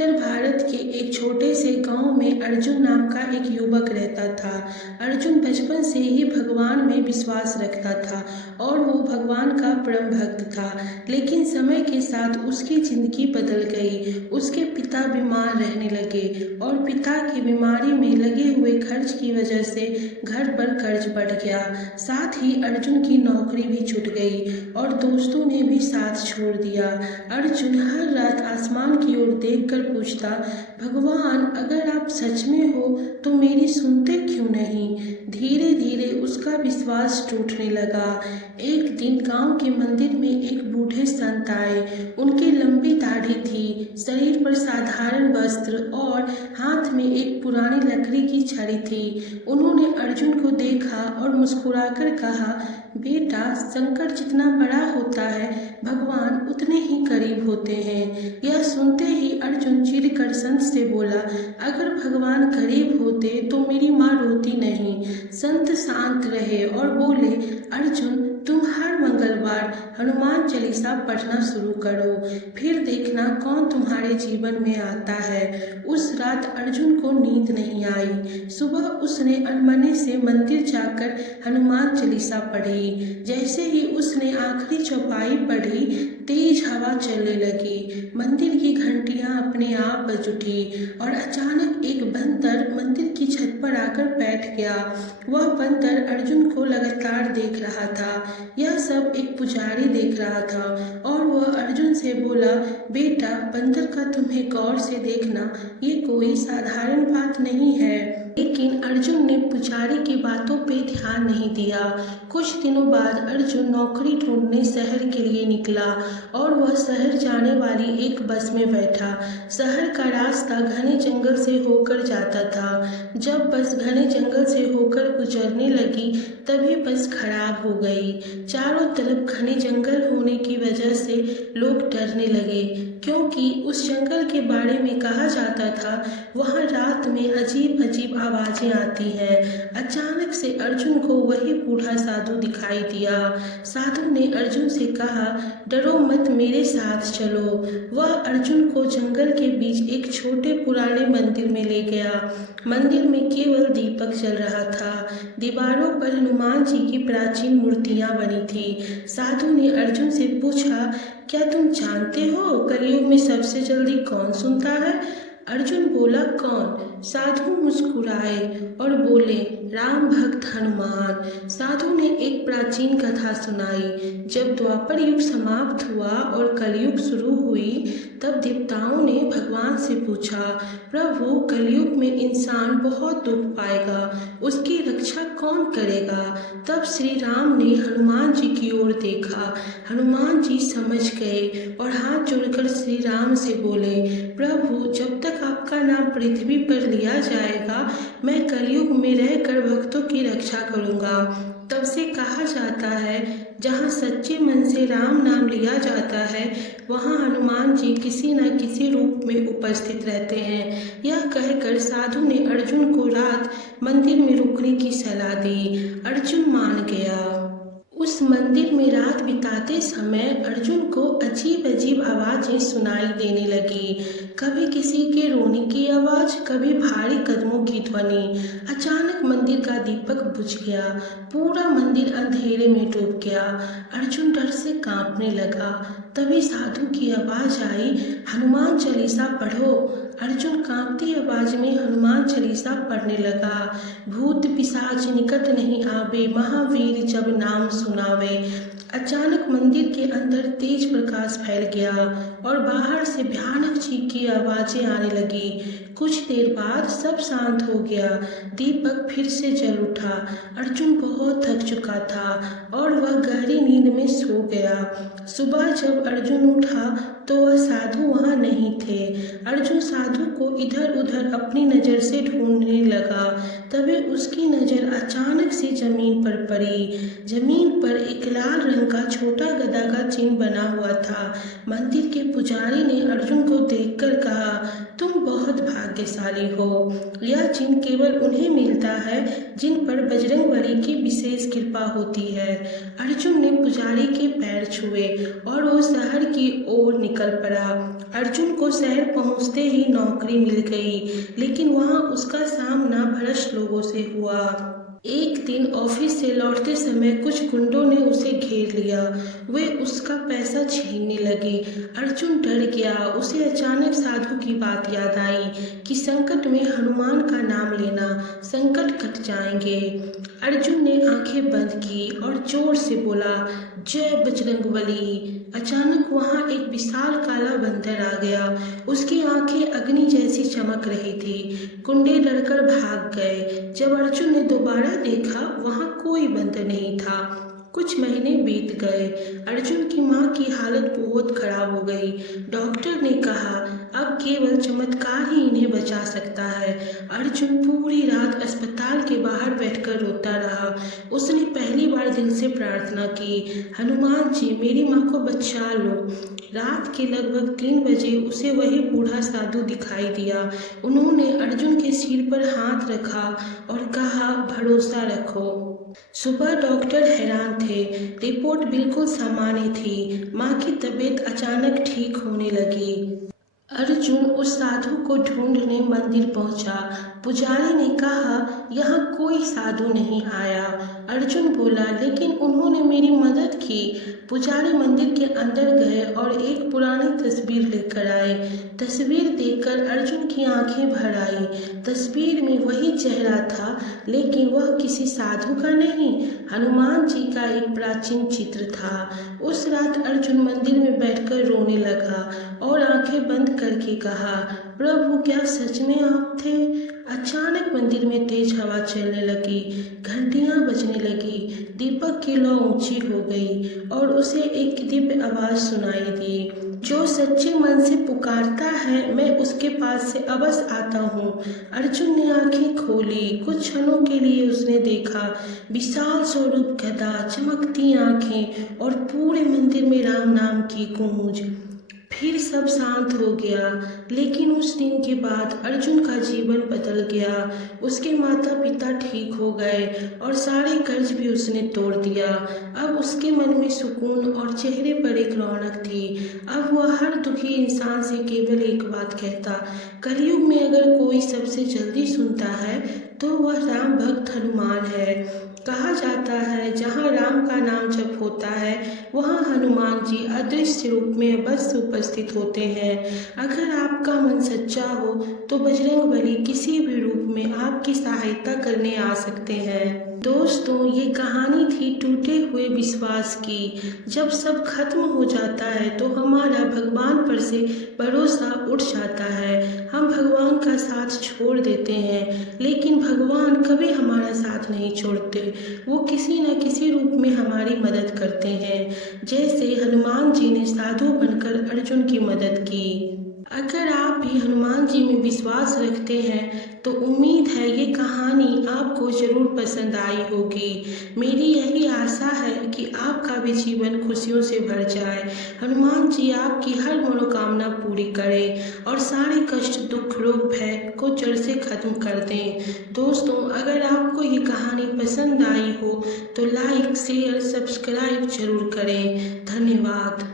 उत्तर भारत के एक छोटे से गांव में अर्जुन नाम का एक युवक रहता था। अर्जुन बचपन से ही भगवान में विश्वास रखता था और वो भगवान का परम भक्त था। लेकिन समय के साथ उसकी जिंदगी बदल गई। उसके पिता बीमार रहने लगे और पिता की बीमारी में लगे हुए खर्च की वजह से घर पर कर्ज बढ़ गया। साथ ही अर्जुन की नौकरी भी छूट गई और दोस्तों ने भी साथ छोड़ दिया। अर्जुन हर रात आसमान की ओर देखकर पूछता, भगवान अगर आप सच में हो तो मेरी सुनते क्यों नहीं। धीरे धीरे उसका विश्वास टूटने लगा। एक दिन गांव के मंदिर में एक बूढ़े संत आए। उनकी लंबी दाढ़ी थी, शरीर पर साधारण वस्त्र और हाथ में एक पुरानी लकड़ी की छड़ी थी। उन्होंने अर्जुन को देखा और मुस्कुराकर कहा, बेटा संकट जितना बड़ा होता है भगवान उतने ही करीब होते हैं। यह सुनते ही अर्जुन चिढ़कर संत से बोला, अगर भगवान करीब होते तो मेरी माँ रोती नहीं। संत शांत रहे और बोले, अर्जुन तुम हर मंगलवार हनुमान चालीसा पढ़ना शुरू करो, फिर देखना कौन तुम्हारे जीवन में आता है। उस रात अर्जुन को नींद नहीं आई। सुबह उसने अनमने से मंदिर जाकर हनुमान चालीसा पढ़ी। जैसे ही उसने आखिरी चौपाई पढ़ी, तेज हवा चलने लगी। मंदिर की घंटियां अपने आप बज उठी और अचानक एक बंदर मंदिर की छत पर आकर बैठ गया। वह बंदर अर्जुन को लगातार देख रहा था। यह सब एक पुजारी देख रहा था और वह अर्जुन से बोला, बेटा बंदर का तुम्हें गौर से देखना ये कोई साधारण बात नहीं है। लेकिन अर्जुन ने पुजारी की बातों पे ध्यान नहीं दिया। कुछ दिनों बाद अर्जुन नौकरी ढूंढने शहर के लिए निकला और वह शहर जाने वाली एक बस में बैठा। शहर का रास्ता घने जंगल से होकर जाता था। जब बस घने जंगल से होकर गुजरने लगी तभी बस खराब हो गई। चारों तरफ घने जंगल होने की वजह से लोग डरने लगे, क्योंकि उस जंगल के बारे में कहा जाता था वहाँ रात में अजीब अजीब आवाजें आती हैं। अचानक से अर्जुन को वही बूढ़ा साधु दिखाई दिया। साधु ने अर्जुन से कहा, डरो मत, मेरे साथ चलो। वह अर्जुन को जंगल के बीच एक छोटे पुराने मंदिर में ले गया। मंदिर में केवल दीपक जल रहा था। दीवारों पर हनुमान जी की प्राचीन मूर्तियां बनी थी। साधु ने अर्जुन से पूछा, क्या तुम जानते हो कलयुग में सबसे जल्दी कौन सुनता है। अर्जुन बोला, कौन। साधु मुस्कुराए और बोले, राम भक्त हनुमान। साधु ने एक प्राचीन कथा सुनाई। जब द्वापर युग समाप्त हुआ और कलयुग शुरू हुई तब देवताओं ने भगवान से पूछा, प्रभु कलयुग में इंसान बहुत दुख पाएगा, उसकी रक्षा कौन करेगा। तब श्री राम ने हनुमान जी की ओर देखा। हनुमान जी समझ गए और हाथ जोड़कर श्री राम से बोले, प्रभु जब तक आपका नाम पृथ्वी पर लिया जाएगा मैं कलयुग में रहकर भक्तों की रक्षा करूंगा। तब से कहा जाता है जहाँ सच्चे मन से राम नाम लिया जाता है वहाँ हनुमान जी किसी न किसी रूप में उपस्थित रहते हैं। यह कहकर साधु ने अर्जुन को रात मंदिर में रुकने की सलाह दी। अर्जुन मान गया। उस मंदिर में रात बिताते समय अर्जुन को अजीब अजीब आवाजें सुनाई देने लगी। कभी किसी के रोने की आवाज, कभी भारी कदमों की ध्वनि। अचानक मंदिर का दीपक बुझ गया। पूरा मंदिर अंधेरे में डूब गया। अर्जुन डर से कांपने लगा। तभी साधु की आवाज आई, हनुमान चालीसा पढ़ो। अर्जुन कांपती आवाज में हनुमान चालीसा पढ़ने लगा। भूत पिशाच निकट नहीं आवे, महावीर जब नाम सुनावे। अचानक मंदिर के अंदर तेज प्रकाश फैल गया और बाहर से भयानक चीख की आवाजें आने लगी। कुछ देर बाद सब शांत हो गया। दीपक फिर से जल उठा। अर्जुन बहुत थक चुका था और वह गहरी नींद में सो गया। सुबह जब अर्जुन उठा तो वह साधु वहाँ नहीं थे। अर्जुन साधु को इधर उधर अपनी नज़र से ढूंढने लगा। तभी उसकी नज़र अचानक से जमीन पर पड़ी। जमीन पर एक लाल रंग का छोटा गदा का चिन्ह बना हुआ था। मंदिर के पुजारी ने अर्जुन को देखकर कहा, तुम बहुत भाग्यशाली शक्तिशाली हो। यह चिन्ह केवल उन्हें मिलता है जिन पर बजरंगबली की विशेष कृपा होती है। अर्जुन ने पुजारी के पैर छुए और वो शहर की ओर निकल पड़ा। अर्जुन को शहर पहुंचते ही नौकरी मिल गई, लेकिन वहां उसका सामना भ्रष्ट लोगों से हुआ। एक दिन ऑफिस से लौटते समय कुछ गुंडों ने उसे घेर लिया। वे उसका पैसा छीनने लगे। अर्जुन डर गया। उसे अचानक साधु की बात याद आई कि संकट में हनुमान का नाम लेना, संकट कट जाएंगे। अर्जुन ने आंखें बंद की और जोर से बोला, जय बजरंगबली। अचानक वहां एक विशाल काला बंदर आ गया। उसकी आंखें अग्नि जैसी चमक रही थी। गुंडे डरकर भाग गए। जब अर्जुन ने दोबारा देखा, वहां कोई बंदर नहीं था। कुछ महीने बीत गए। अर्जुन की मां की हालत बहुत खराब हो गई। डॉक्टर ने कहा अब केवल चमत्कार ही इन्हें बचा सकता है। अर्जुन पूरी रात अस्पताल के बाहर बैठकर रोता रहा। उसने पहली बार दिल से प्रार्थना की, हनुमान जी मेरी मां को बचा लो। रात के लगभग 3 बजे उसे वही बूढ़ा साधु दिखाई दिया। उन्होंने अर्जुन के सिर पर हाथ रखा और कहा, भरोसा रखो। सुबह डॉक्टर हैरान थे। रिपोर्ट बिल्कुल सामान्य थी। मां की तबीयत अचानक ठीक होने लगी। अर्जुन उस साधु को ढूंढने मंदिर पहुंचा। पुजारी ने कहा यहाँ कोई साधु नहीं आया। अर्जुन बोला, लेकिन उन्होंने मेरी मदद की। पुजारी मंदिर के अंदर गए और एक पुरानी तस्वीर लेकर आए। तस्वीर देखकर अर्जुन की आंखें भर आई। तस्वीर में वही चेहरा था, लेकिन वह किसी साधु का नहीं, हनुमान जी का एक प्राचीन चित्र था। उस रात अर्जुन मंदिर में बैठकर रोने लगा और आंखें बंद करके कहा, प्रभु क्या सच में आप थे? अचानक मंदिर में तेज हवा चलने लगी, घंटियां बजने लगी, दीपक की लौ ऊंची हो गई और उसे एक दिव्य आवाज सुनाई दी, जो सच्चे मन से पुकारता है मैं उसके पास से अवश्य आता हूँ। अर्जुन ने आंखें खोली। कुछ क्षणों के लिए उसने देखा विशाल स्वरूप गदा, चमकती आंखें और पूरे मंदिर में राम नाम की गूंज। फिर सब शांत हो गया। लेकिन उस दिन के बाद अर्जुन का जीवन बदल गया। उसके माता पिता ठीक हो गए और सारे कर्ज भी उसने तोड़ दिया। अब उसके मन में सुकून और चेहरे पर एक रौनक थी। अब वह हर दुखी इंसान से केवल एक बात कहता, कलयुग में अगर कोई सबसे जल्दी सुनता है तो वह राम भक्त हनुमान है। कहा जाता है जहाँ राम का नाम जप होता है वहाँ हनुमान जी अदृश्य रूप में अवश्य उपस्थित होते हैं। अगर आपका मन सच्चा हो तो बजरंगबली किसी भी रूप में आपकी सहायता करने आ सकते हैं। दोस्तों, ये कहानी थी टूटे हुए विश्वास की। जब सब खत्म हो जाता है तो हमारा भगवान पर से भरोसा उठ जाता है। हम भगवान का साथ छोड़ देते हैं, लेकिन भगवान कभी हमारा साथ नहीं छोड़ते। वो किसी न किसी रूप में हमारी मदद करते हैं, जैसे हनुमान जी ने साधु बनकर अर्जुन की मदद की। अगर आप भी हनुमान जी में विश्वास रखते हैं तो उम्मीद है ये कहानी आपको जरूर पसंद आई होगी। मेरी यही आशा है कि आपका भी जीवन खुशियों से भर जाए। हनुमान जी आपकी हर मनोकामना पूरी करें और सारे कष्ट, दुख, रोग, भय को जड़ से खत्म कर दें। दोस्तों, अगर आपको ये कहानी पसंद आई हो तो लाइक, शेयर, सब्सक्राइब जरूर करें। धन्यवाद।